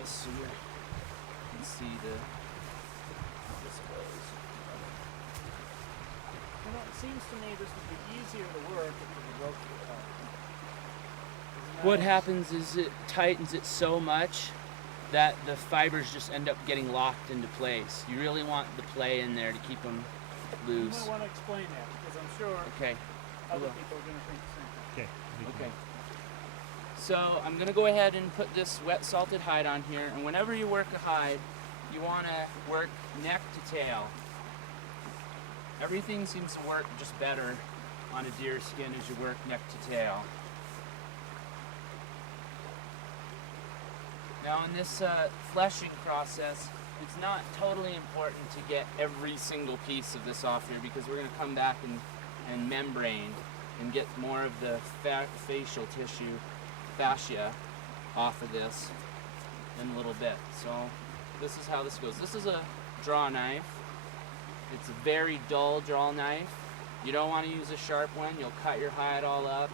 this so you can see how this goes. You know, it seems to me this would be easier to work if you broke it up. What happens is it tightens it so much that the fibers just end up getting locked into place. You really want the play in there to keep them You loose. might want to explain that because I'm sure Okay. other people are going to think the same thing. Okay. Okay. So I'm gonna go ahead and put this wet salted hide on here, and whenever you work a hide, you wanna work neck to tail. Everything seems to work just better on a deer skin as you work neck to tail. Now in this fleshing process, it's not totally important to get every single piece of this off here because we're gonna come back and membrane and get more of the facial tissue, fascia, off of this in a little bit. So this is how this goes. This is a draw knife. It's a very dull draw knife. You don't want to use a sharp one. You'll cut your hide all up.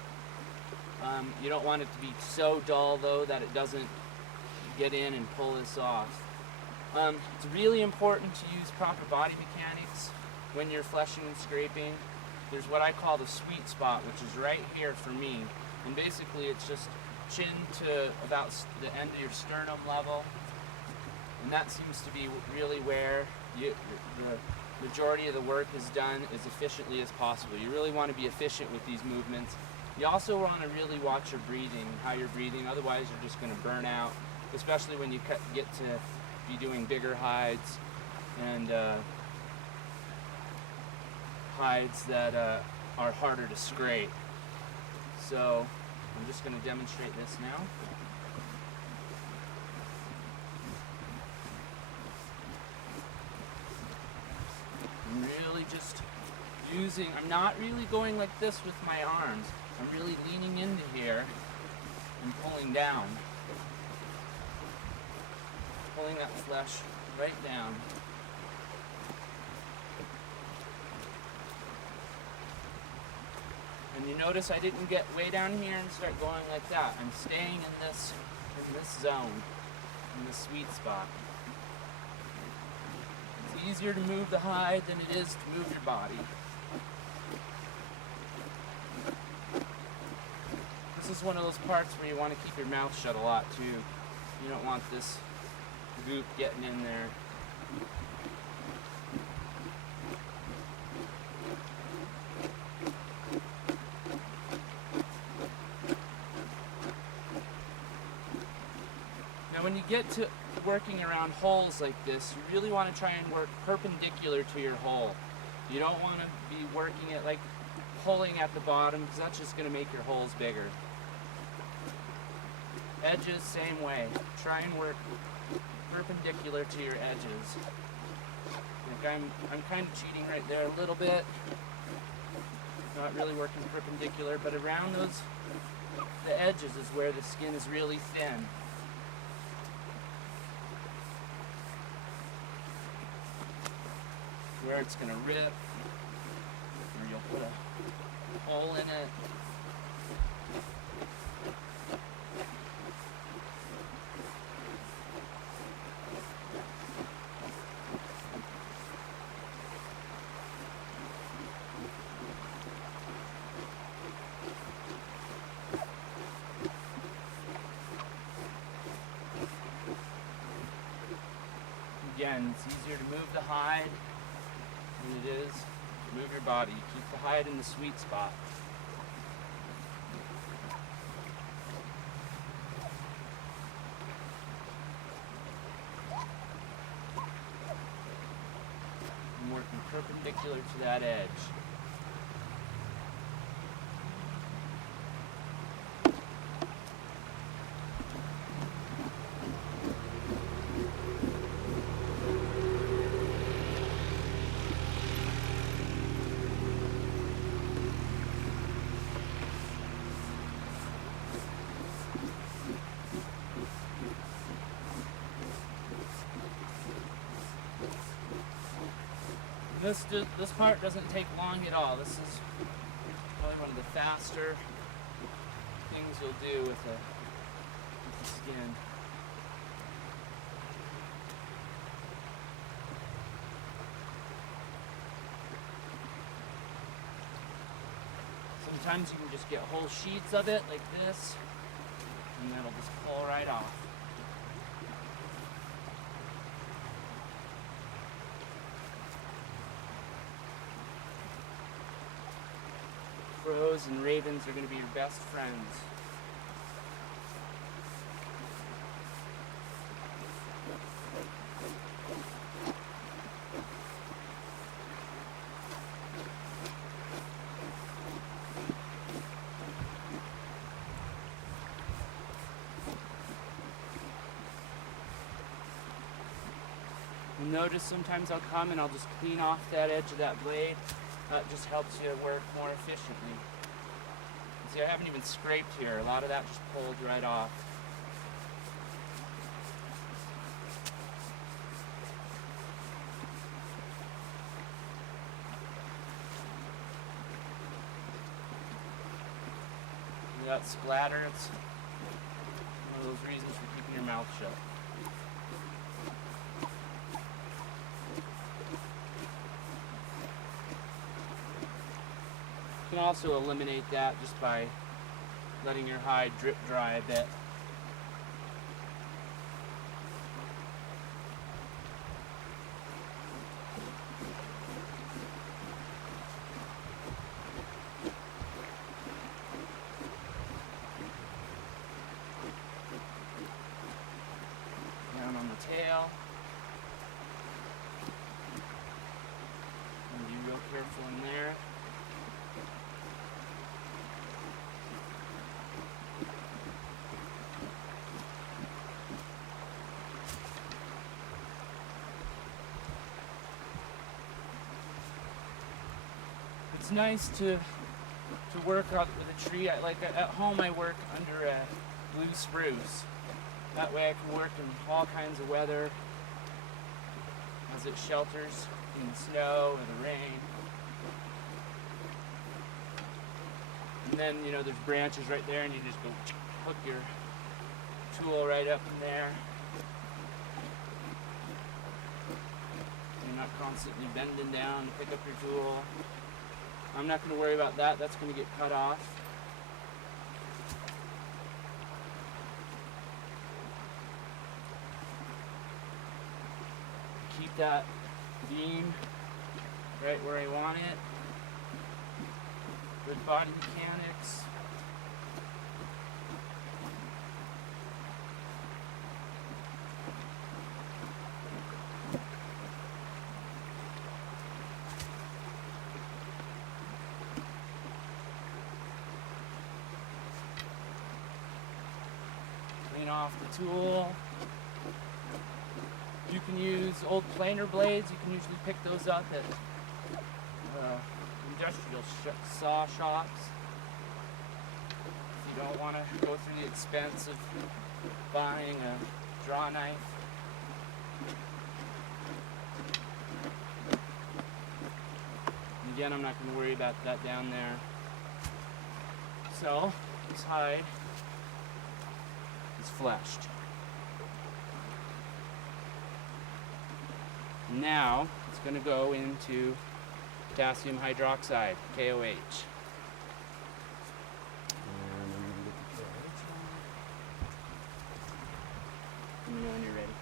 You don't want it to be so dull though that it doesn't get in and pull this off. It's really important to use proper body mechanics when you're fleshing and scraping. There's what I call the sweet spot, which is right here for me. And basically it's just chin to about the end of your sternum level. And that seems to be really where the majority of the work is done as efficiently as possible. You really want to be efficient with these movements. You also want to really watch your breathing, how you're breathing, otherwise you're just going to burn out, especially when you get to be doing bigger hides and hides that are harder to scrape. So I'm just going to demonstrate this now. I'm really just using, I'm not really going like this with my arms. I'm really leaning into here and pulling down. Pulling that flesh right down. And you notice I didn't get way down here and start going like that. I'm staying in this zone, in the sweet spot. It's easier to move the hide than it is to move your body. This is one of those parts where you want to keep your mouth shut a lot too. You don't want this goop getting in there. Now when you get to working around holes like this, you really want to try and work perpendicular to your hole. You don't want to be working it like pulling at the bottom because that's just going to make your holes bigger. Edges, same way. Try and work perpendicular to your edges. Like I'm kind of cheating right there a little bit. Not really working perpendicular, but around the edges is where the skin is really thin. Where it's going to rip, or you'll put a hole in it. Again, it's easier to move the hide than it is to move your body. Keep the hide in the sweet spot. I'm working perpendicular to that edge. This part doesn't take long at all. This is probably one of the faster things you'll do with the skin. Sometimes you can just get whole sheets of it like this, and that'll just pull right off. Crows and ravens are going to be your best friends. You'll notice sometimes I'll come and I'll just clean off that edge of that blade. That just helps you work more efficiently. See, I haven't even scraped here. A lot of that just pulled right off. You got splatter. It's one of those reasons for keeping your mouth shut. You can also eliminate that just by letting your hide drip dry a bit. Down on the tail. And be real careful in there. It's nice to work out with a tree. Like at home I work under a blue spruce. That way I can work in all kinds of weather as it shelters in the snow or the rain. And then, you know, there's branches right there and you just go hook your tool right up in there. You're not constantly bending down to pick up your tool. I'm not going to worry about that. That's going to get cut off. Keep that beam right where I want it. Good body mechanics. Clean off the tool. You can use old planer blades. You can usually pick those up at industrial saw shops. If you don't want to go through the expense of buying a draw knife. And again, I'm not going to worry about that down there. So, this hide is fleshed. Now, it's going to go into potassium hydroxide, KOH. Let me know when you're ready.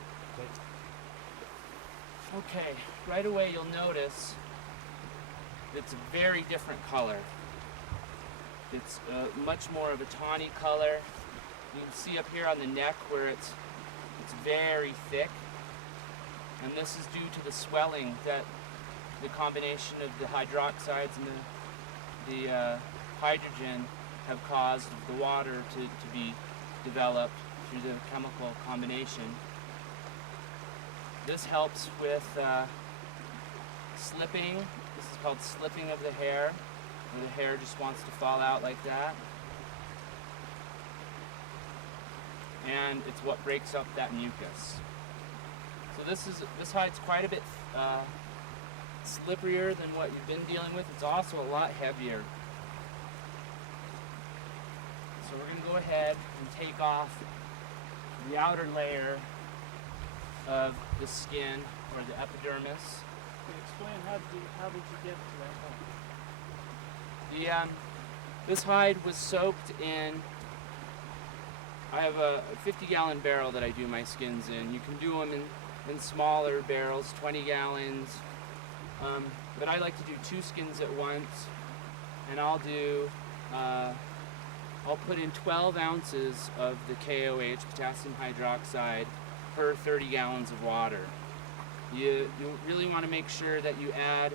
Okay, right away you'll notice it's a very different color. It's much more of a tawny color. You can see up here on the neck where it's very thick. And this is due to the swelling that the combination of the hydroxides and the hydrogen have caused the water to be developed through the chemical combination. This helps with slipping. This is called slipping of the hair, where the hair just wants to fall out like that. And it's what breaks up that mucus. So this hide's quite a bit slipperier than what you've been dealing with. It's also a lot heavier. So we're going to go ahead and take off the outer layer of the skin, or the epidermis. Can you explain how did you get to that point? This hide was soaked in, I have a 50-gallon barrel that I do my skins in. You can do them in smaller barrels, 20 gallons. But I like to do 2 skins at once. And I'll put in 12 ounces of the KOH, potassium hydroxide, per 30 gallons of water. You really want to make sure that you add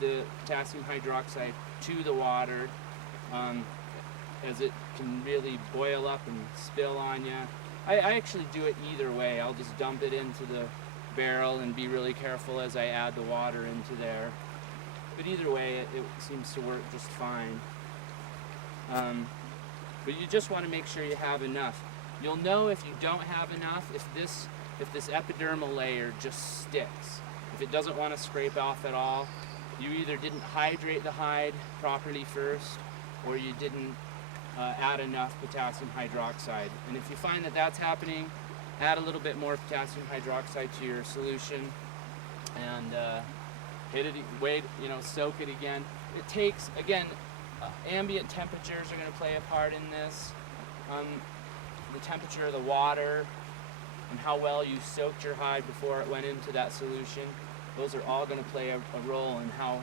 the potassium hydroxide to the water, as it can really boil up and spill on you. I actually do it either way. I'll just dump it into the barrel and be really careful as I add the water into there. But either way, it seems to work just fine. But you just want to make sure you have enough. You'll know if you don't have enough if this epidermal layer just sticks. If it doesn't want to scrape off at all, you either didn't hydrate the hide properly first, or you didn't add enough potassium hydroxide. And if you find that that's happening, add a little bit more potassium hydroxide to your solution and soak it again. It takes, again, ambient temperatures are going to play a part in this. The temperature of the water and how well you soaked your hide before it went into that solution. Those are all going to play a role in how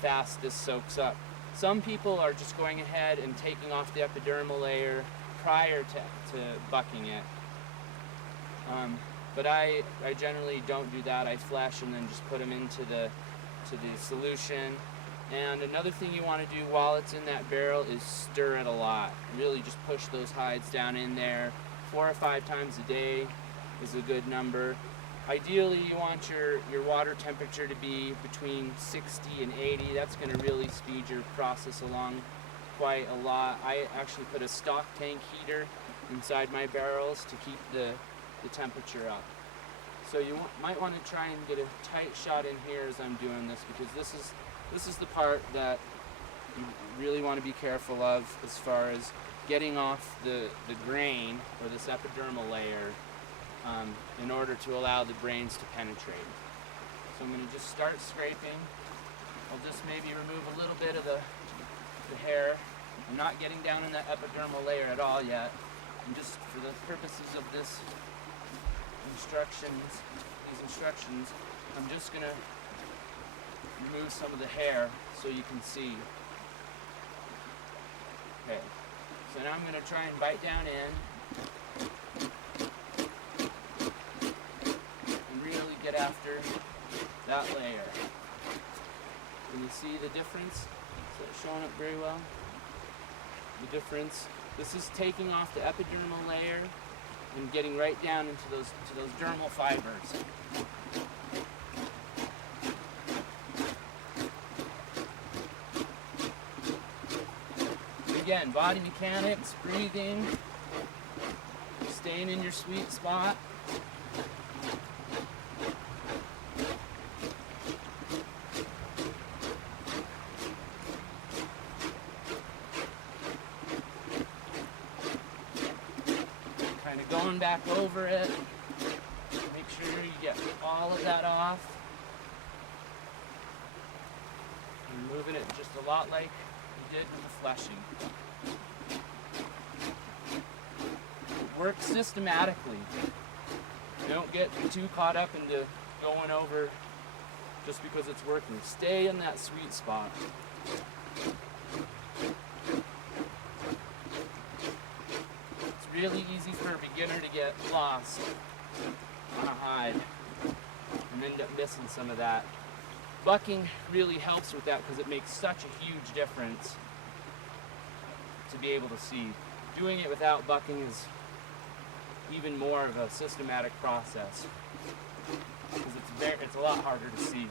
fast this soaks up. Some people are just going ahead and taking off the epidermal layer prior to bucking it. But I generally don't do that. I flesh and then just put them into the solution. And another thing you want to do while it's in that barrel is stir it a lot. Really just push those hides down in there. 4 or 5 times a day is a good number. Ideally, you want your water temperature to be between 60 and 80. That's going to really speed your process along quite a lot. I actually put a stock tank heater inside my barrels to keep the temperature up. So you might want to try and get a tight shot in here as I'm doing this, because this is the part that you really want to be careful of as far as getting off the grain or this epidermal layer in order to allow the brains to penetrate. So I'm going to just start scraping. I'll just maybe remove a little bit of the hair. I'm not getting down in that epidermal layer at all yet. I'm just, for the purposes of these instructions, I'm just going to remove some of the hair so you can see. Okay, so now I'm going to try and bite down in and really get after that layer. Can you see the difference? Is that showing up very well? The difference. This is taking off the epidermal layer and getting right down into those dermal fibers. Again, body mechanics, breathing, staying in your sweet spot. Kind of going back over it. Make sure you get all of that off. And moving it just a lot like you did with the fleshing. Work systematically. Don't get too caught up into going over just because it's working. Stay in that sweet spot. It's really easy for a beginner to get lost on a hide and end up missing some of that. Bucking really helps with that because it makes such a huge difference to be able to see. Doing it without bucking is even more of a systematic process because it's a lot harder to see.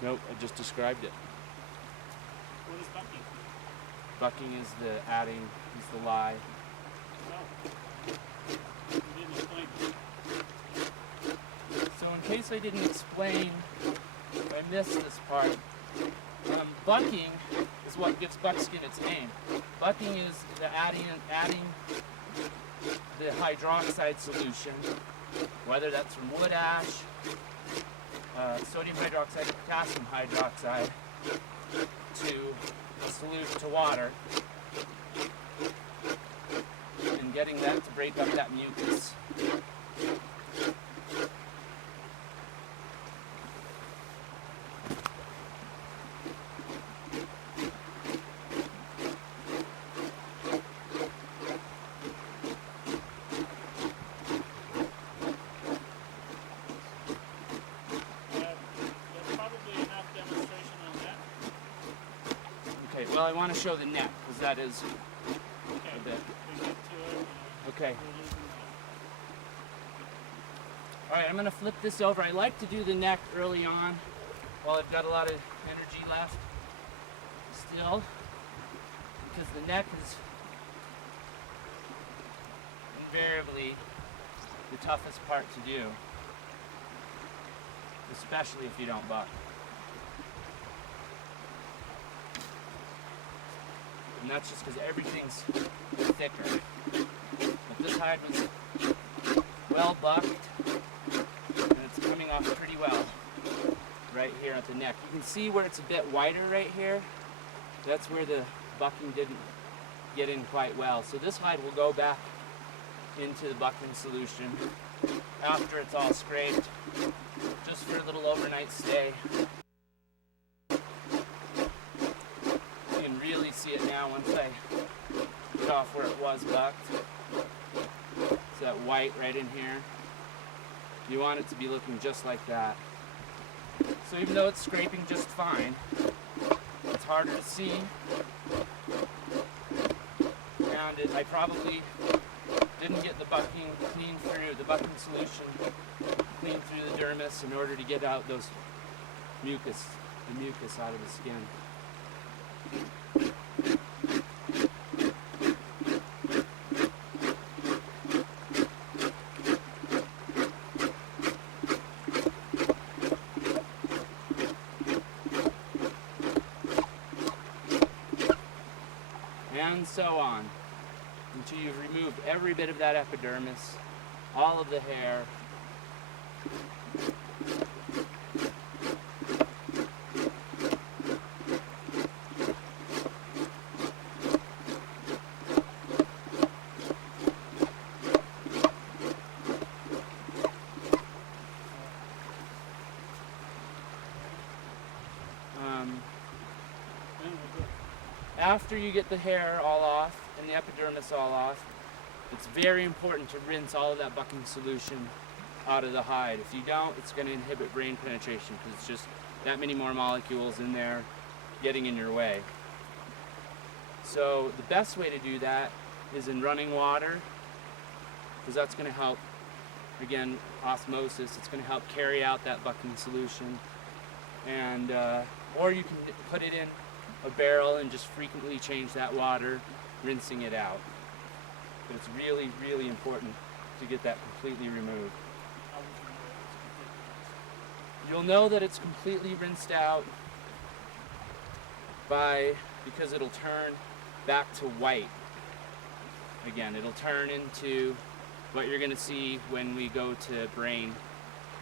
Nope, I just described it. What is bucking? Bucking is the adding, is the lye. You didn't explain. So in case I didn't explain, if I missed this part, bucking is what gives buckskin its name. Bucking is the adding the hydroxide solution, whether that's from wood ash, sodium hydroxide, or potassium hydroxide, to water, and getting that to break up that mucus. Well, I want to show the neck, because that is a bit. Okay. Alright, I'm going to flip this over. I like to do the neck early on while I've got a lot of energy left still, because the neck is invariably the toughest part to do, especially if you don't buck. And that's just because everything's thicker. But this hide was well bucked, and it's coming off pretty well right here at the neck. You can see where it's a bit wider right here. That's where the bucking didn't get in quite well. So this hide will go back into the bucking solution after it's all scraped, just for a little overnight stay. See it now once I get off where it was bucked. It's that white right in here. You want it to be looking just like that. So even though it's scraping just fine, it's harder to see. And I probably didn't get the bucking clean through, the bucking solution clean through the dermis in order to get out those the mucus out of the skin. And so on, until you've removed every bit of that epidermis, all of the hair. After you get the hair all off and the epidermis all off, it's very important to rinse all of that bucking solution out of the hide. If you don't, it's going to inhibit brain penetration because it's just that many more molecules in there getting in your way. So the best way to do that is in running water, because that's going to help, again, osmosis. It's going to help carry out that bucking solution. And or you can put it in a barrel and just frequently change that water, rinsing it out. But it's really, really important to get that completely removed. You'll know that it's completely rinsed out because it'll turn back to white. Again, it'll turn into what you're going to see when we go to brain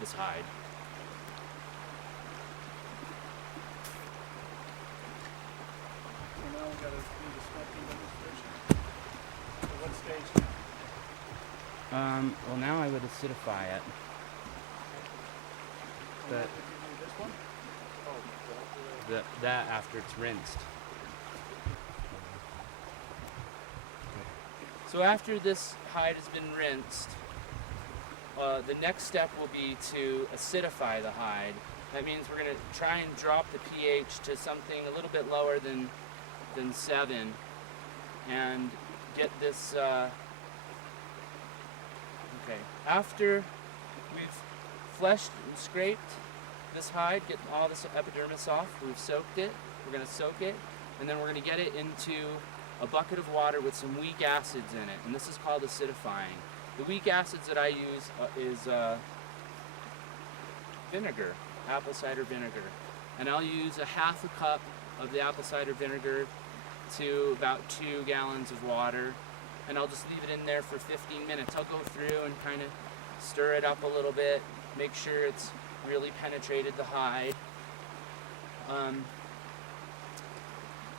this hide. Well, now I would acidify it. But that after it's rinsed. So after this hide has been rinsed, the next step will be to acidify the hide. That means we're going to try and drop the pH to something a little bit lower than 7 and get this okay. After we've fleshed and scraped this hide, get all this epidermis off, we've soaked it, we're going to soak it, and then we're going to get it into a bucket of water with some weak acids in it, and this is called acidifying. The weak acids that I use is vinegar, apple cider vinegar, and I'll use a half a cup of the apple cider vinegar to about 2 gallons of water, and I'll just leave it in there for 15 minutes. I'll go through and kind of stir it up a little bit, make sure it's really penetrated the hide.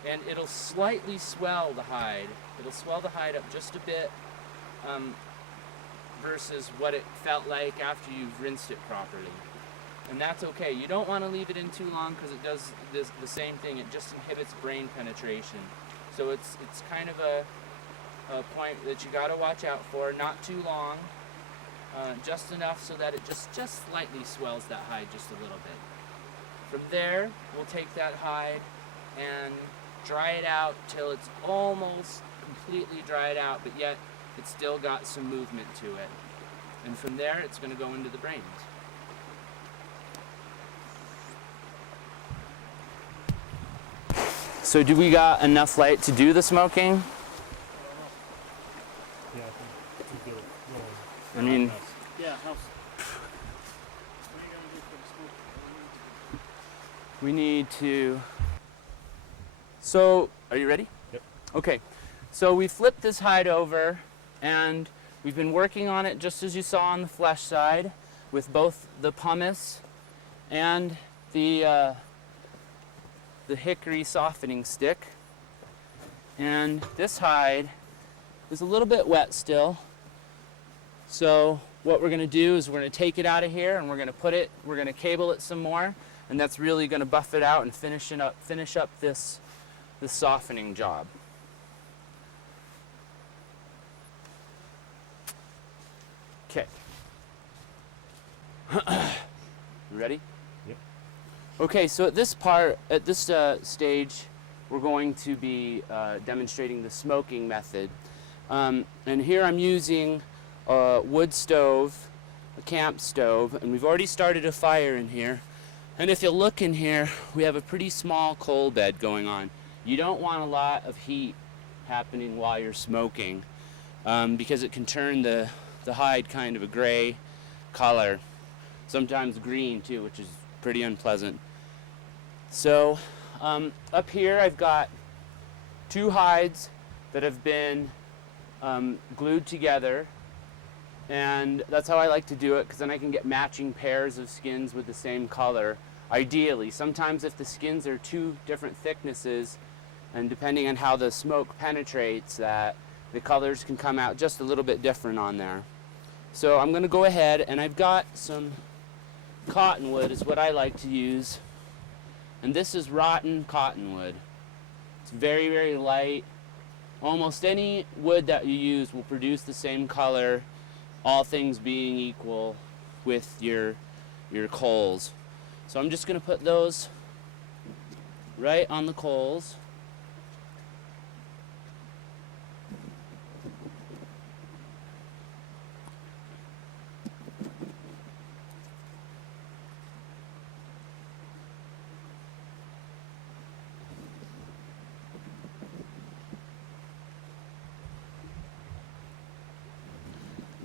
And it'll slightly swell the hide. It'll swell the hide up just a bit versus what it felt like after you've rinsed it properly. And that's okay. You don't want to leave it in too long because it does the same thing. It just inhibits brain penetration. So it's kind of a point that you got to watch out for. Not too long, just enough so that it just slightly swells that hide just a little bit. From there, we'll take that hide and dry it out till it's almost completely dried out, but yet it's still got some movement to it. And from there, it's going to go into the brains. So do we got enough light to do the smoking? Yeah, I think we do it. I mean, Yeah, house. What are you gonna do for the smoke? we need to... So, are you ready? Yep. Okay, so we flipped this hide over and we've been working on it just as you saw on the flesh side with both the pumice and the hickory softening stick. And this hide is a little bit wet still. So what we're going to do is we're going to take it out of here and we're going to cable it some more, and that's really going to buff it out and finish up this softening job. Okay. You ready? Yep. Okay, so at this stage, we're going to be demonstrating the smoking method. And here I'm using a wood stove, a camp stove, and we've already started a fire in here. And if you look in here, we have a pretty small coal bed going on. You don't want a lot of heat happening while you're smoking because it can turn the hide kind of a gray color, sometimes green too, which is pretty unpleasant. So up here I've got 2 hides that have been glued together, and that's how I like to do it because then I can get matching pairs of skins with the same color. Ideally, sometimes if the skins are 2 different thicknesses, and depending on how the smoke penetrates, that the colors can come out just a little bit different on there. So I'm going to go ahead, and I've got some cottonwood is what I like to use, and this is rotten cottonwood. It's very, very light. Almost any wood that you use will produce the same color, all things being equal with your coals. So I'm just going to put those right on the coals.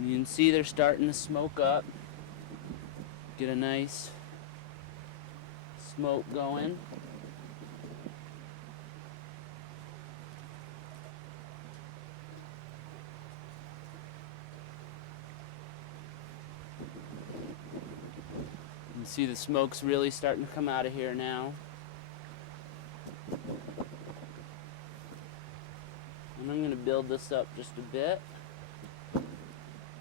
You can see they're starting to smoke up. Get a nice smoke going. You can see the smoke's really starting to come out of here now. And I'm going to build this up just a bit.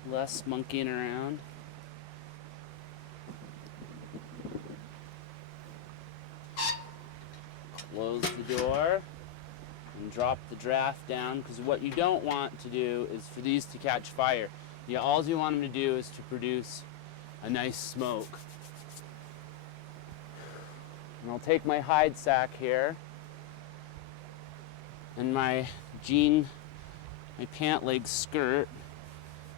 Less monkeying around. Close the door and drop the draft down, because what you don't want to do is for these to catch fire. All you want them to do is to produce a nice smoke. And I'll take my hide sack here and my pant leg skirt.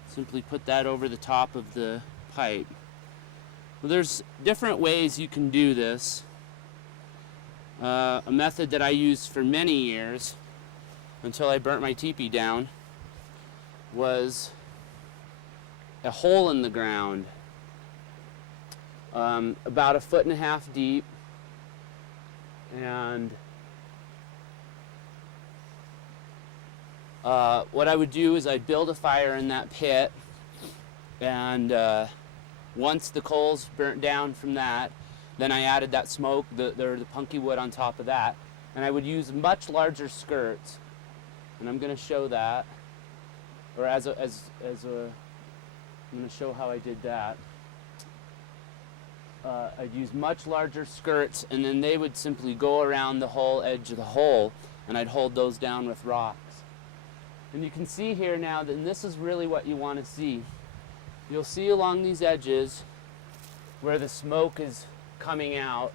Simply put that over the top of the pipe. Well, there's different ways you can do this. A method that I used for many years until I burnt my teepee down was a hole in the ground, about 1.5 feet deep, and what I would do is I'd build a fire in that pit, and once the coals burnt down from that, then I added that smoke, the punky wood on top of that, and I would use much larger skirts, and I'm going to show that, or I'm going to show how I did that. I'd use much larger skirts, and then they would simply go around the whole edge of the hole, and I'd hold those down with rocks. And you can see here now that this is really what you want to see. You'll see along these edges where the smoke is coming out,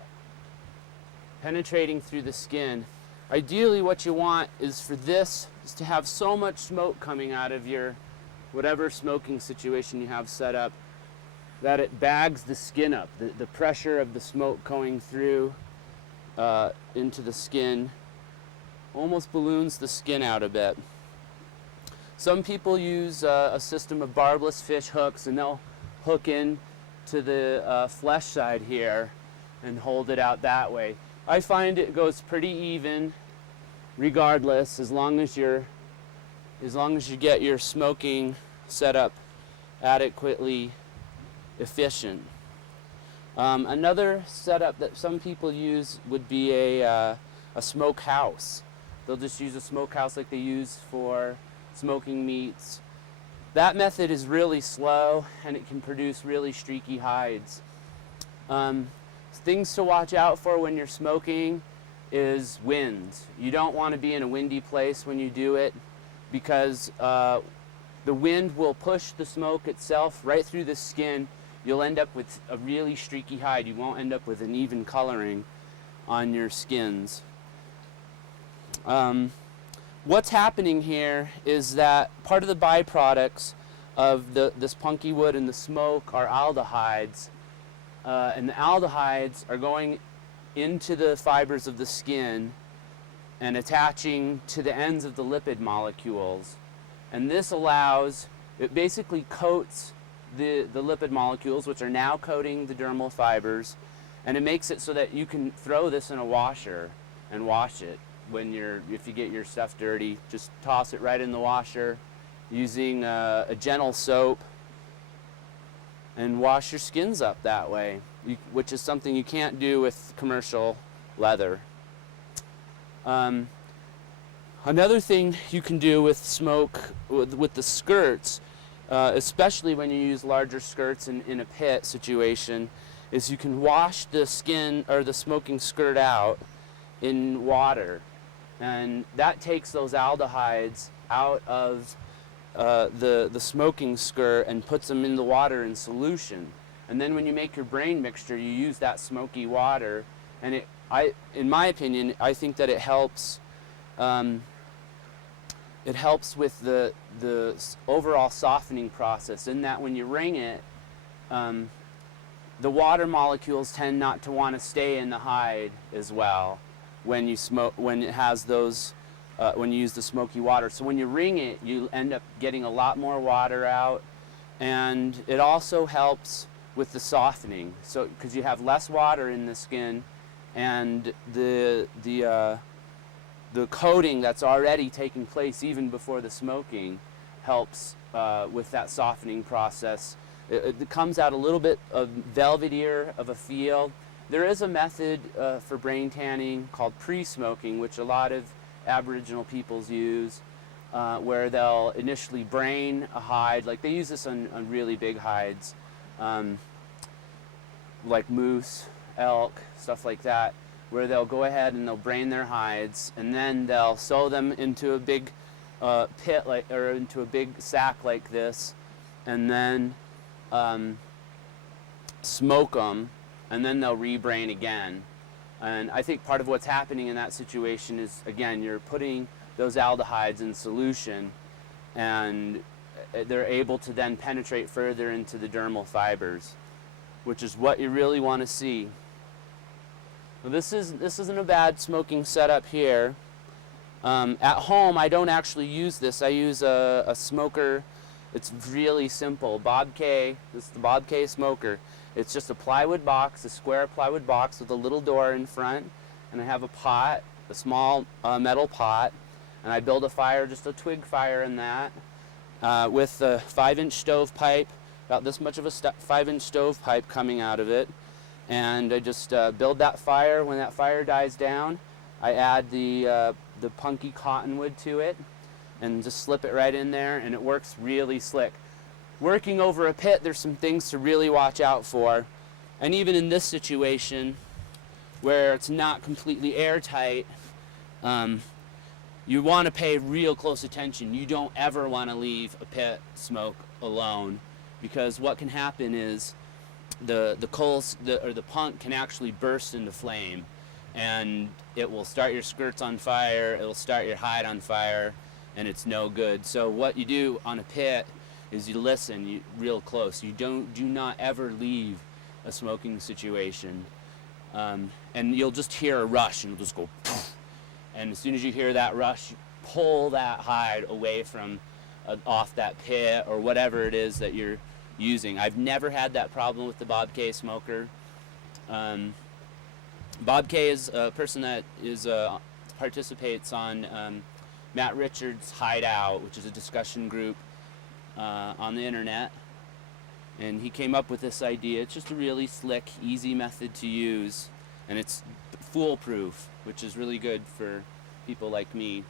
penetrating through the skin. Ideally what you want is for this is to have so much smoke coming out of your whatever smoking situation you have set up that it bags the skin up. The pressure of the smoke going through into the skin almost balloons the skin out a bit. Some people use a system of barbless fish hooks, and they'll hook in to the flesh side here and hold it out that way. I find it goes pretty even regardless, as long as you get your smoking set up adequately efficient. Another setup that some people use would be a smoke house. They'll just use a smoke house like they use for smoking meats. That method is really slow, and it can produce really streaky hides. Things to watch out for when you're smoking is winds. You don't want to be in a windy place when you do it, because the wind will push the smoke itself right through the skin. You'll end up with a really streaky hide. You won't end up with an even coloring on your skins. What's happening here is that part of the byproducts of this punky wood and the smoke are aldehydes, and the aldehydes are going into the fibers of the skin and attaching to the ends of the lipid molecules. And this it basically coats the lipid molecules, which are now coating the dermal fibers, and it makes it so that you can throw this in a washer and wash it. If you get your stuff dirty, just toss it right in the washer using a gentle soap and wash your skins up that way, which is something you can't do with commercial leather. Another thing you can do with smoke, with the skirts, especially when you use larger skirts in a pit situation, is you can wash the skin or the smoking skirt out in water. And that takes those aldehydes out of the smoking skirt and puts them in the water in solution. And then when you make your brain mixture, you use that smoky water, and in my opinion, I think that it helps. It helps with the overall softening process, in that when you wring it, the water molecules tend not to want to stay in the hide as well when you use the smoky water. So when you wring it, you end up getting a lot more water out, and it also helps with the softening. So because you have less water in the skin, and the coating that's already taking place even before the smoking helps with that softening process. It comes out a little bit of velvetier of a feel. There is a method for brain tanning called pre-smoking, which a lot of Aboriginal peoples use, where they'll initially brain a hide. Like they use this on really big hides, like moose, elk, stuff like that, where they'll go ahead and they'll brain their hides, and then they'll sew them into a big pit, or into a big sack like this, and then smoke them, and then they'll rebrain again. And I think part of what's happening in that situation is, again, you're putting those aldehydes in solution, and they're able to then penetrate further into the dermal fibers, which is what you really want to see. Well, this isn't a bad smoking setup here. At home, I don't actually use this. I use a smoker. It's really simple. Bob K. This is the Bob K smoker. It's just a plywood box, a square plywood box with a little door in front, and I have a pot, a small metal pot, and I build a fire, just a twig fire in that, with a 5-inch stovepipe, about this much of a 5-inch stovepipe coming out of it. And I just build that fire. When that fire dies down, I add the punky cottonwood to it and just slip it right in there, and it works really slick. Working over a pit, there's some things to really watch out for. And even in this situation, where it's not completely airtight, you want to pay real close attention. You don't ever want to leave a pit smoke alone, because what can happen is the coals or the punk can actually burst into flame, and it will start your skirts on fire, it will start your hide on fire, and it's no good. So what you do on a pit is you listen real close. You do not ever leave a smoking situation, and you'll just hear a rush, and it'll just go poof. And as soon as you hear that rush, you pull that hide away from off that pit or whatever it is that you're using. I've never had that problem with the Bob K smoker. Bob K is a person that participates on Matt Richards' Hideout, which is a discussion group on the internet, and he came up with this idea. It's just a really slick, easy method to use, and it's foolproof, which is really good for people like me.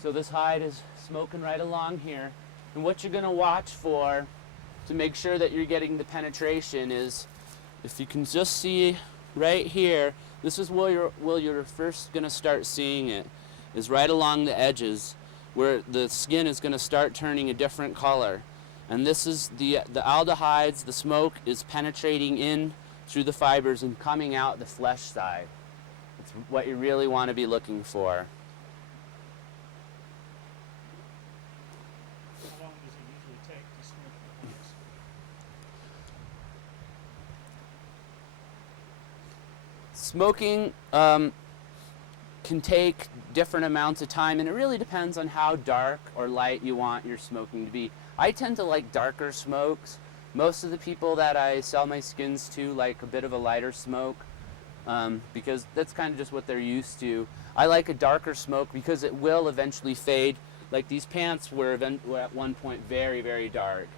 So this hide is smoking right along here, and what you're going to watch for to make sure that you're getting the penetration is, if you can just see right here, this is where you're first going to start seeing it, is right along the edges, where the skin is going to start turning a different color. And this is the aldehydes, the smoke is penetrating in through the fibers and coming out the flesh side. It's what you really want to be looking for. How long does it usually take to smoke the punks? Smoking can take different amounts of time, and it really depends on how dark or light you want your smoking to be. I tend to like darker smokes. Most of the people that I sell my skins to like a bit of a lighter smoke, because that's kind of just what they're used to. I like a darker smoke because it will eventually fade. Like these pants were at one point very, very dark,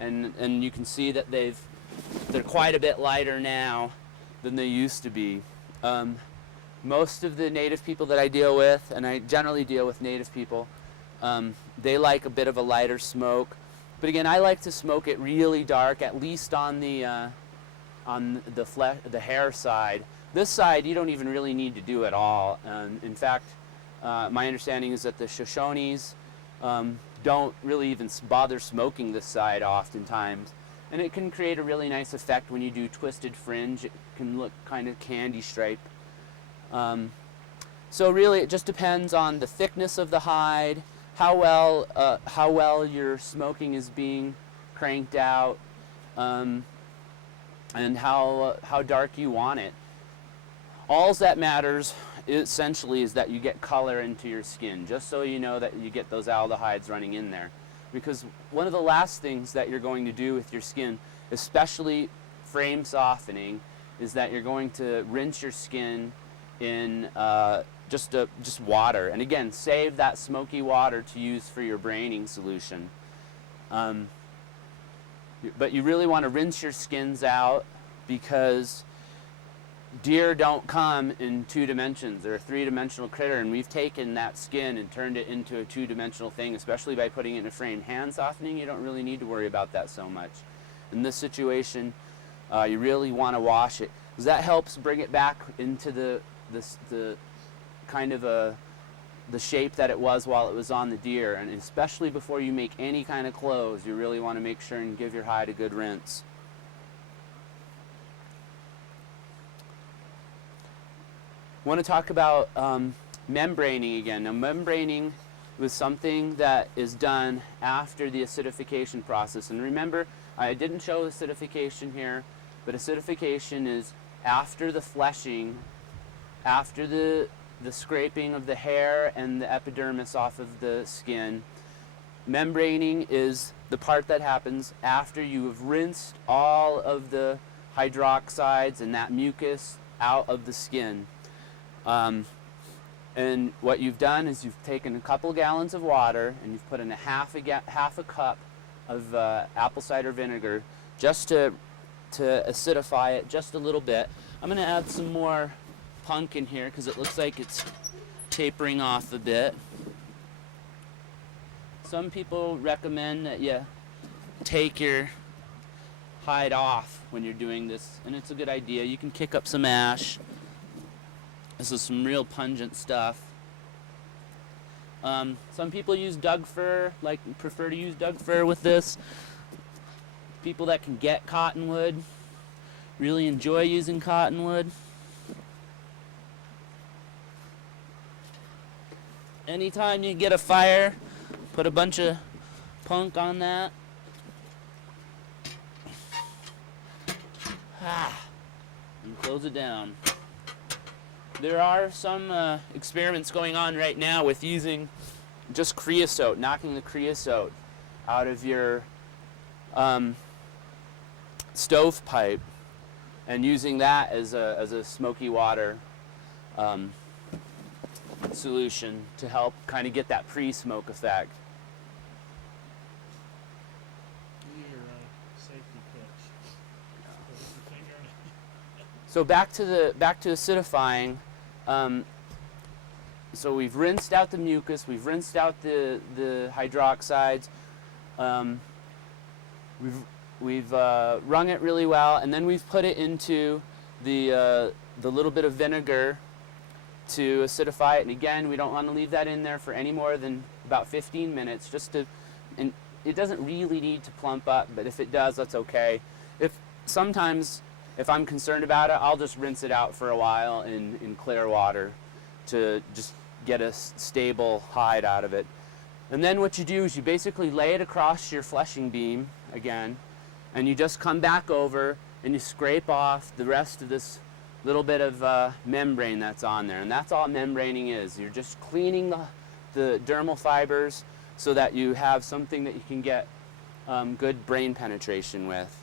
and you can see that they're quite a bit lighter now than they used to be. Most of the native people that I deal with, and I generally deal with native people, they like a bit of a lighter smoke. But again, I like to smoke it really dark, at least on the hair side. This side, you don't even really need to do at all. In fact, my understanding is that the Shoshones don't really even bother smoking this side oftentimes. And it can create a really nice effect when you do twisted fringe. It can look kind of candy stripe. So really, it just depends on the thickness of the hide, how well your smoking is being cranked out, and how dark you want it. All that matters essentially is that you get color into your skin, just so you know that you get those aldehydes running in there. Because one of the last things that you're going to do with your skin, especially frame softening, is that you're going to rinse your skin in just water. And again, save that smoky water to use for your braining solution. But you really want to rinse your skins out, because deer don't come in 2 dimensions. They're a 3-dimensional critter, and we've taken that skin and turned it into a 2-dimensional thing, especially by putting it in a frame. Hand softening, you don't really need to worry about that so much. In this situation, you really want to wash it, because that helps bring it back into the kind of the shape that it was while it was on the deer. And especially before you make any kind of clothes, you really want to make sure and give your hide a good rinse. I want to talk about membraning again. Now, membraning was something that is done after the acidification process. And remember, I didn't show acidification here, but acidification is after the fleshing, after the scraping of the hair and the epidermis off of the skin. Membraning is the part that happens after you have rinsed all of the hydroxides and that mucus out of the skin. And what you've done is you've taken a couple gallons of water and you've put in half a cup of apple cider vinegar just to acidify it just a little bit. I'm going to add some more punk in here because it looks like it's tapering off a bit. Some people recommend that you take your hide off when you're doing this, and it's a good idea. You can kick up some ash. This is some real pungent stuff. Some people use Doug fir, prefer to use Doug fir with this. People that can get cottonwood really enjoy using cottonwood. Anytime you get a fire, put a bunch of punk on that. And close it down. There are some experiments going on right now with using just creosote, knocking the creosote out of your stovepipe and using that as a smoky water solution to help kind of get that pre-smoke effect. Your safety pitch. Put your finger in it. So back to acidifying. So we've rinsed out the mucus, we've rinsed out the hydroxides, we've wrung it really well, and then we've put it into the little bit of vinegar to acidify it. And again, we don't want to leave that in there for any more than about 15 minutes, and it doesn't really need to plump up, but if it does, that's okay. Sometimes if I'm concerned about it, I'll just rinse it out for a while in clear water to just get a stable hide out of it. And then what you do is you basically lay it across your fleshing beam again, and you just come back over and you scrape off the rest of this little bit of membrane that's on there. And that's all membraning is. You're just cleaning the dermal fibers so that you have something that you can get good brain penetration with.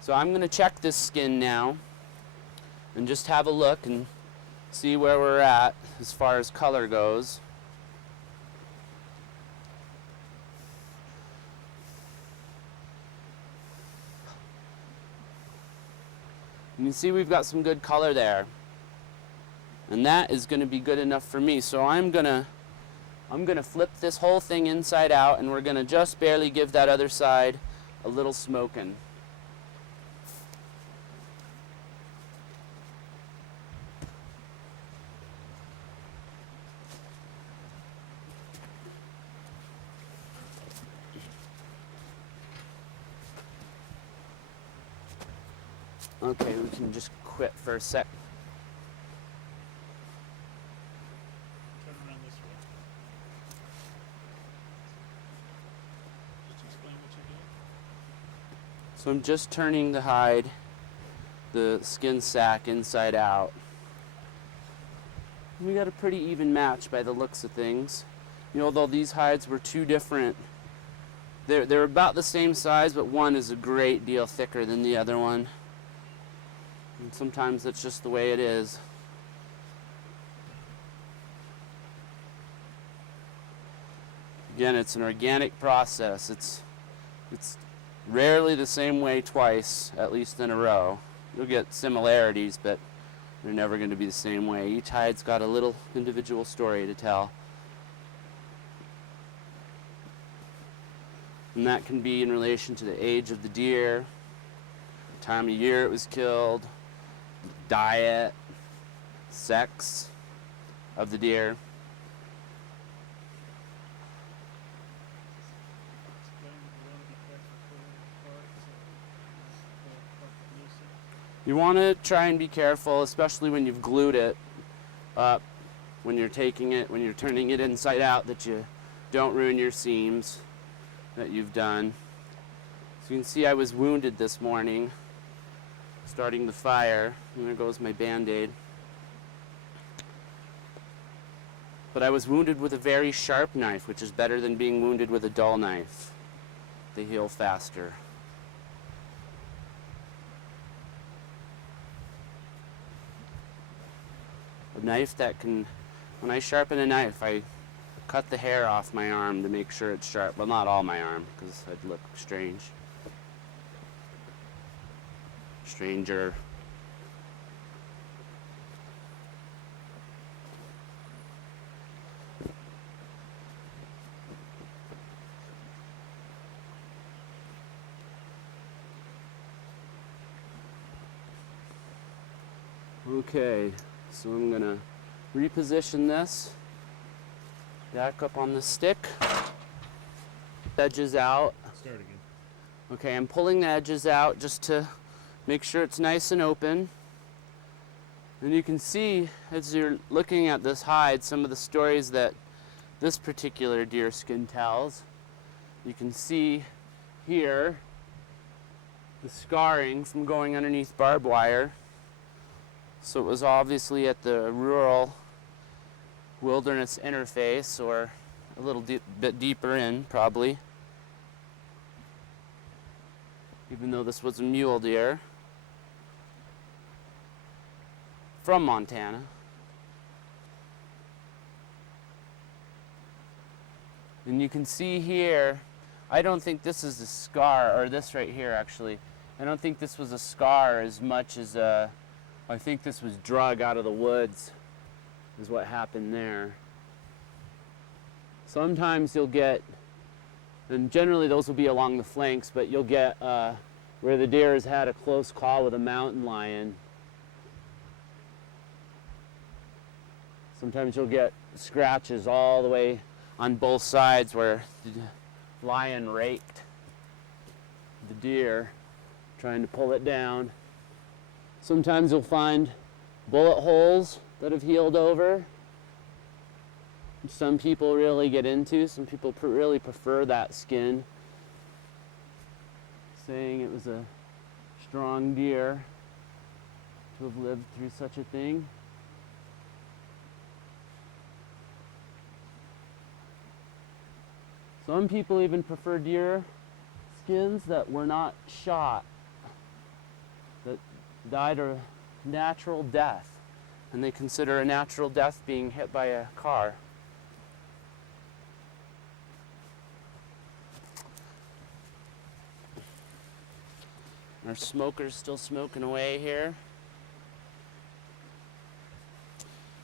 So I'm going to check this skin now and just have a look and see where we're at as far as color goes. You can see we've got some good color there. And that is going to be good enough for me. So I'm going to flip this whole thing inside out, and we're going to just barely give that other side a little smoking. Okay, we can just quit for a sec. Turn around this way. Just explain what you're doing. So I'm just turning the hide, the skin sac inside out. We got a pretty even match by the looks of things. You know, although these hides were two different, they're about the same size, but one is a great deal thicker than the other one. And sometimes that's just the way it is. Again, it's an organic process. It's rarely the same way twice, at least in a row. You'll get similarities, but they're never going to be the same way. Each hide's got a little individual story to tell. And that can be in relation to the age of the deer, the time of year it was killed, diet, sex of the deer. Explain you want to be careful pulling parts of You want to try and be careful, especially when you've glued it up, when you're taking it, when you're turning it inside out, that you don't ruin your seams that you've done. So you can see I was wounded this morning starting the fire, and there goes my Band-Aid. But I was wounded with a very sharp knife, which is better than being wounded with a dull knife. They heal faster. A knife that can, when I sharpen a knife, I cut the hair off my arm to make sure it's sharp. Well, not all my arm, because I'd look strange. Stranger. Okay, so I'm gonna reposition this back up on the stick. Edges out. Start again. Okay, I'm pulling the edges out just to make sure it's nice and open. And you can see as you're looking at this hide some of the stories that this particular deer skin tells. You can see here the scarring from going underneath barbed wire. So it was obviously at the rural wilderness interface, or a little bit deeper in, probably. Even though this was a mule deer from Montana. And you can see here, I don't think this is a scar, or this right here actually. I don't think this was a scar as much as I think this was drug out of the woods, is what happened there. Sometimes you'll get, and generally those will be along the flanks, but you'll get where the deer has had a close call with a mountain lion. Sometimes you'll get scratches all the way on both sides where the lion raked the deer, trying to pull it down. Sometimes you'll find bullet holes that have healed over, which some people really get into. Some people really prefer that skin, saying it was a strong deer to have lived through such a thing. Some people even prefer deer skins that were not shot, that died a natural death, and they consider a natural death being hit by a car. Our smoker's still smoking away here.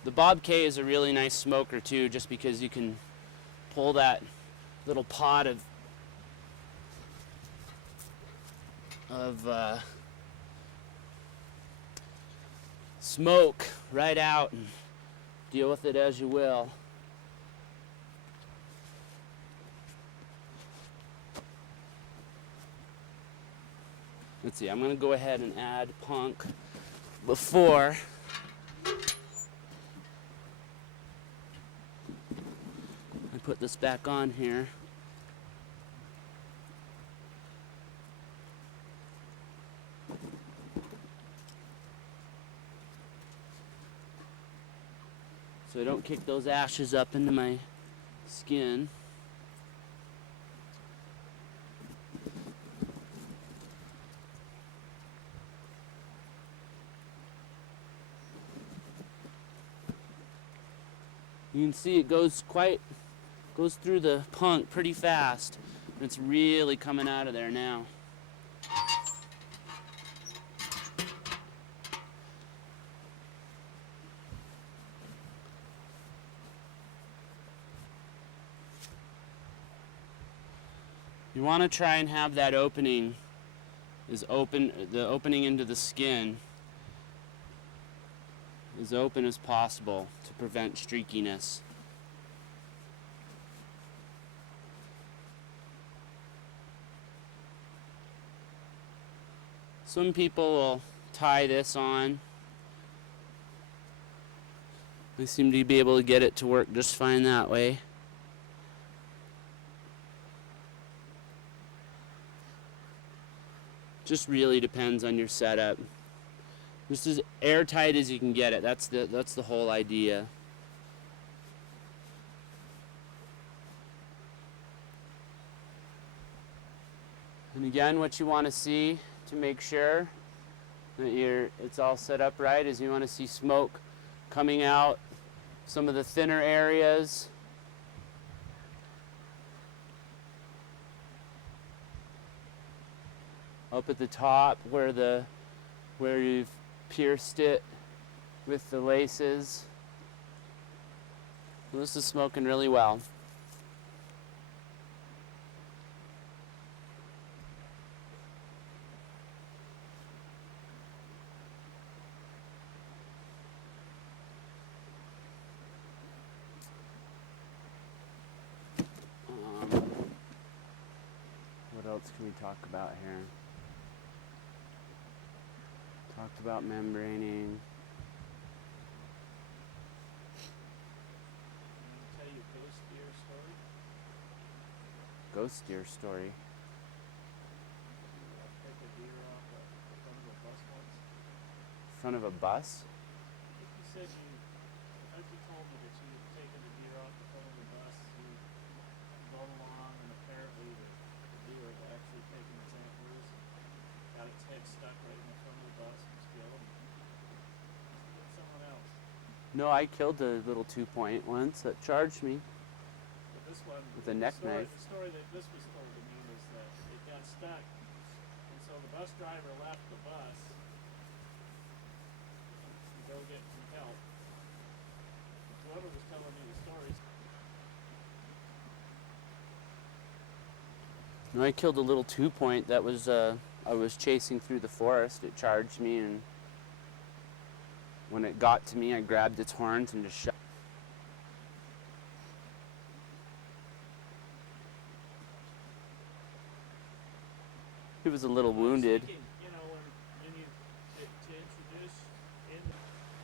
The Bob K is a really nice smoker too, just because you can pull that little pot of smoke right out and deal with it as you will. Let's see, I'm going to go ahead and add punk before I put this back on here. So I don't kick those ashes up into my skin. You can see it goes through the punk pretty fast, and it's really coming out of there now. You want to try and have that opening the opening into the skin as open as possible to prevent streakiness. Some people will tie this on. They seem to be able to get it to work just fine that way. Just really depends on your setup. Just as airtight as you can get it. That's the whole idea. And again, what you want to see to make sure that it's all set up right is you want to see smoke coming out some of the thinner areas. Up at the top where you've pierced it with the laces. This is smoking really well. What else can we talk about here? Talked about membraning. Tell you a ghost deer story. Ghost deer story. I picked a deer off the front of a bus once. Front of a bus? I think you said I think you told me that you had taken the deer off the front of the bus. You rode along, and apparently the deer had actually taken its antlers and got its head stuck right in the front of the bus and was killed. Must have been someone else. No, I killed a little 2-point once that charged me. But this one, With a neck knife. The story that this was told to me was that it got stuck, and so the bus driver left the bus to go get some help. Whoever was telling me the story. No, I killed a little 2-point that was, I was chasing through the forest. It charged me, and when it got to me, I grabbed its horns and just shot. He was a little wounded. Thinking, you know, when you to introduce in.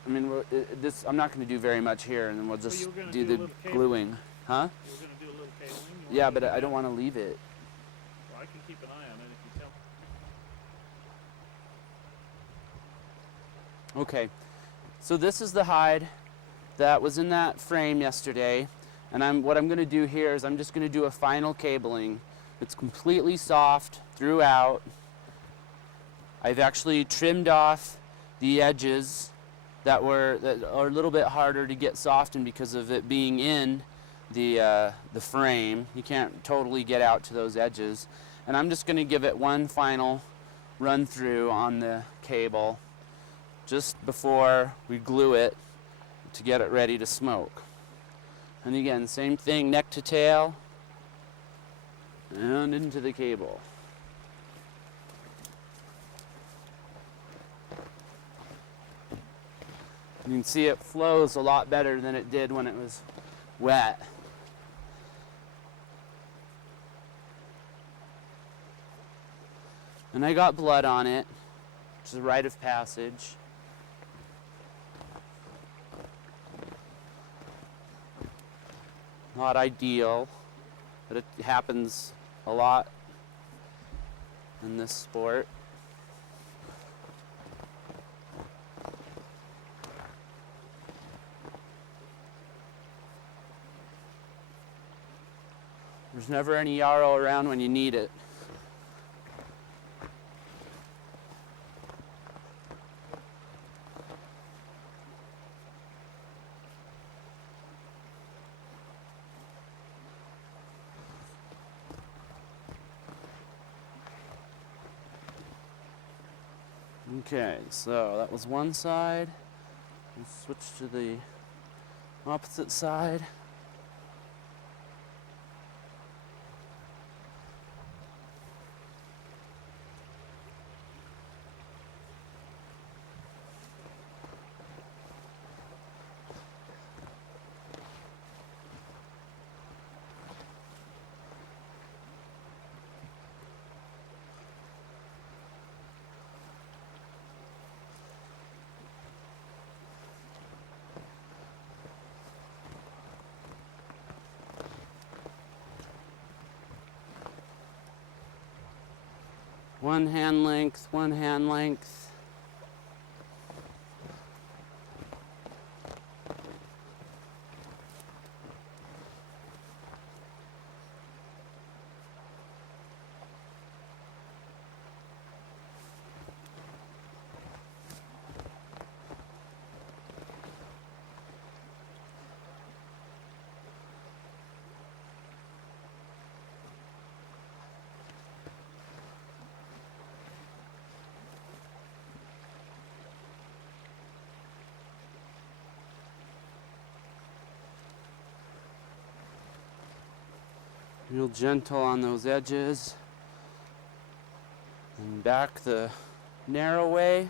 I mean, this I'm not going to do very much here, and then we'll So just you were gonna do do a the little cabling? gluing. Huh? You were going to do a little cabling. Yeah, but I don't want to leave it. Well, I can keep an eye on it if you tell. Okay, so this is the hide that was in that frame yesterday, and what I'm going to do here is I'm just going to do a final cabling. It's completely soft throughout. I've actually trimmed off the edges that are a little bit harder to get softened because of it being in the frame. You can't totally get out to those edges, and I'm just going to give it one final run through on the cable just before we glue it to get it ready to smoke. And again, same thing, neck to tail and into the cable. You can see it flows a lot better than it did when it was wet. And I got blood on it, which is a rite of passage. Not ideal, but it happens a lot in this sport. There's never any yarrow around when you need it. Okay, so that was one side. Let's switch to the opposite side. One hand length, one hand length. Real gentle on those edges. And back the narrow way.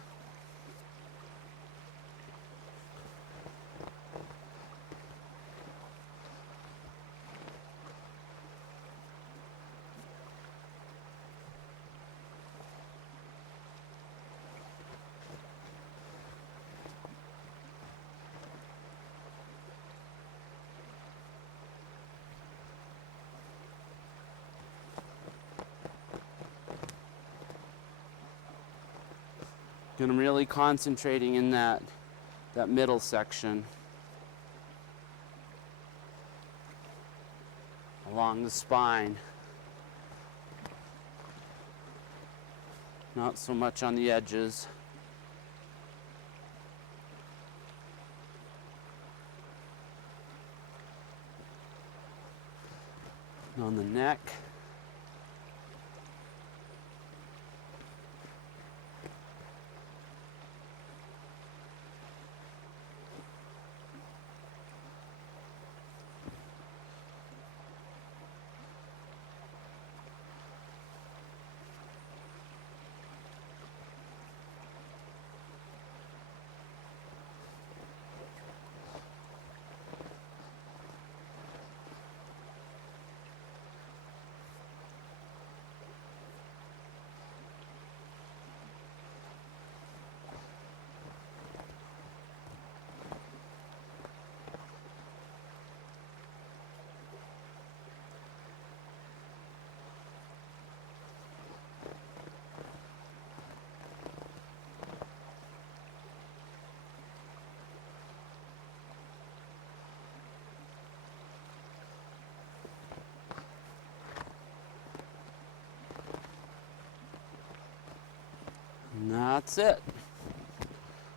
And I'm really concentrating in that middle section along the spine. Not so much on the edges. And on the neck. And that's it.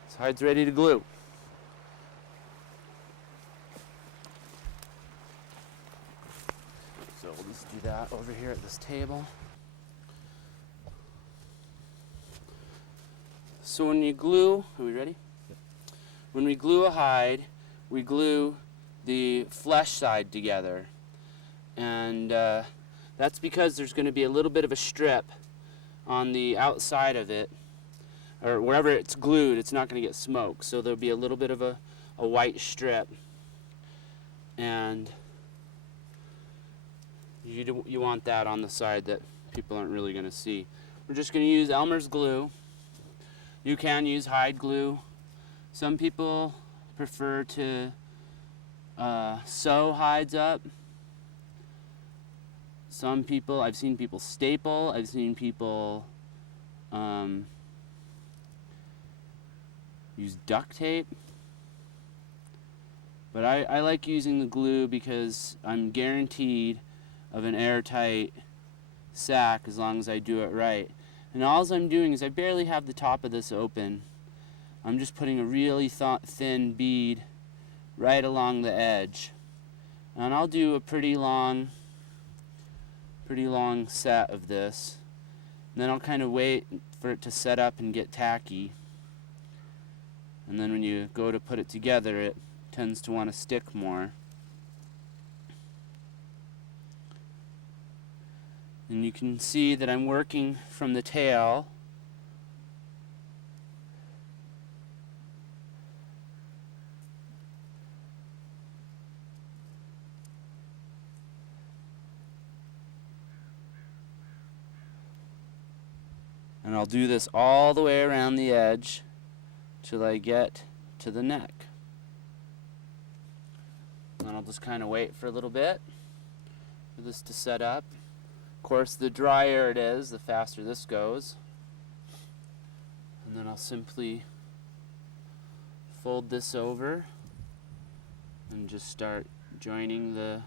This hide's ready to glue. So we'll just do that over here at this table. So when you glue, are we ready? Yep. When we glue a hide, we glue the flesh side together. And that's because there's going to be a little bit of a strip on the outside of it, or wherever it's glued, it's not going to get smoked. So there'll be a little bit of a white strip. And you want that on the side that people aren't really going to see. We're just going to use Elmer's glue. You can use hide glue. Some people prefer to sew hides up. Some people, I've seen people staple. I've seen people use duct tape. But I like using the glue because I'm guaranteed of an airtight sack as long as I do it right. And all I'm doing is I barely have the top of this open. I'm just putting a really thin bead right along the edge. And I'll do a pretty long set of this. And then I'll kind of wait for it to set up and get tacky. And then when you go to put it together, it tends to want to stick more. And you can see that I'm working from the tail. And I'll do this all the way around the edge till I get to the neck. And then I'll just kind of wait for a little bit for this to set up. Of course, the drier it is, the faster this goes. And then I'll simply fold this over and just start joining the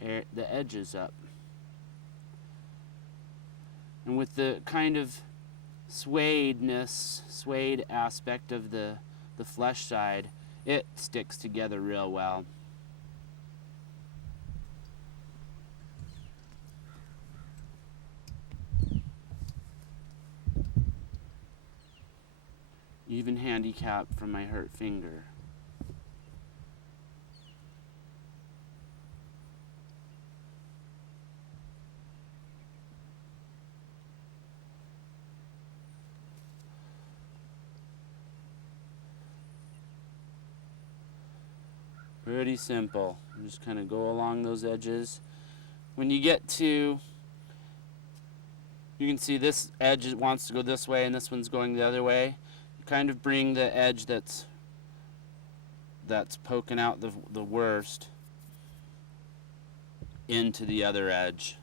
edges up. And with the kind of suede aspect of the flesh side, it sticks together real well. Even handicapped from my hurt finger. Pretty simple. Just kind of go along those edges. When you get to, you can see this edge wants to go this way and this one's going the other way. You kind of bring the edge that's poking out the worst into the other edge.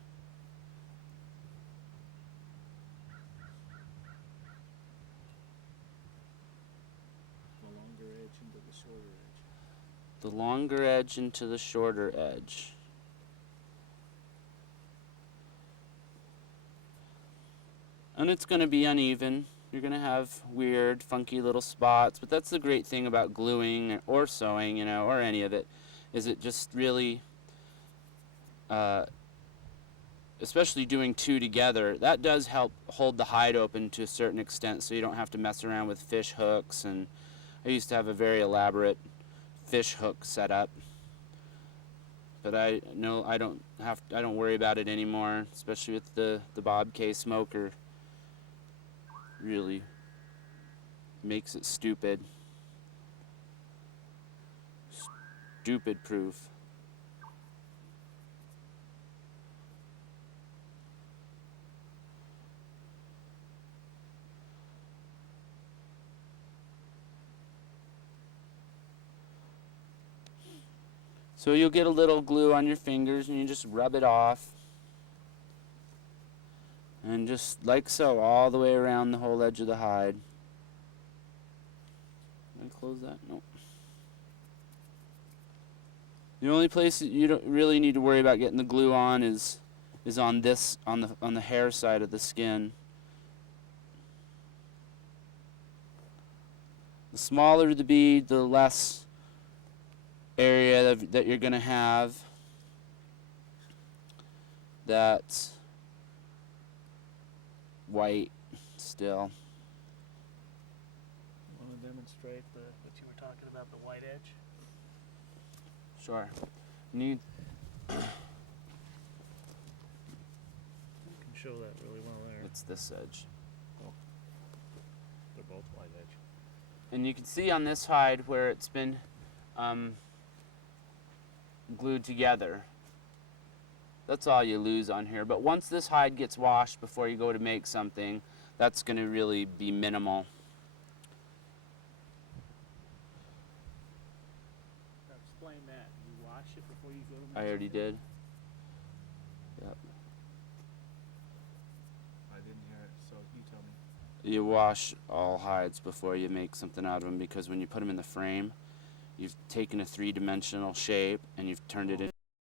The longer edge into the shorter edge. The longer edge into the shorter edge. And it's going to be uneven. You're going to have weird, funky little spots, but that's the great thing about gluing or sewing, you know, or any of it, is it just really, especially doing two together, that does help hold the hide open to a certain extent, so you don't have to mess around with fish hooks. And I used to have a very elaborate fish hook setup, but I don't worry about it anymore, especially with the Bob K smoker. Really makes it stupid proof. So you'll get a little glue on your fingers and you just rub it off. And just like so, all the way around the whole edge of the hide. Did I close that? Nope. The only place that you don't really need to worry about getting the glue on is on the hair side of the skin. The smaller the bead, the less area that you're going to have that's white still. Want to demonstrate what you were talking about, the white edge? Sure. Need. You can show that really well there. It's this edge. They're both white edge. And you can see on this hide where it's been glued together. That's all you lose on here. But once this hide gets washed before you go to make something, that's going to really be minimal. Now explain that. You wash it before you go to make I already something? did. Yep. I didn't hear it, so you tell me. You wash all hides before you make something out of them, because when you put them in the frame, you've taken a three-dimensional shape and you've turned it into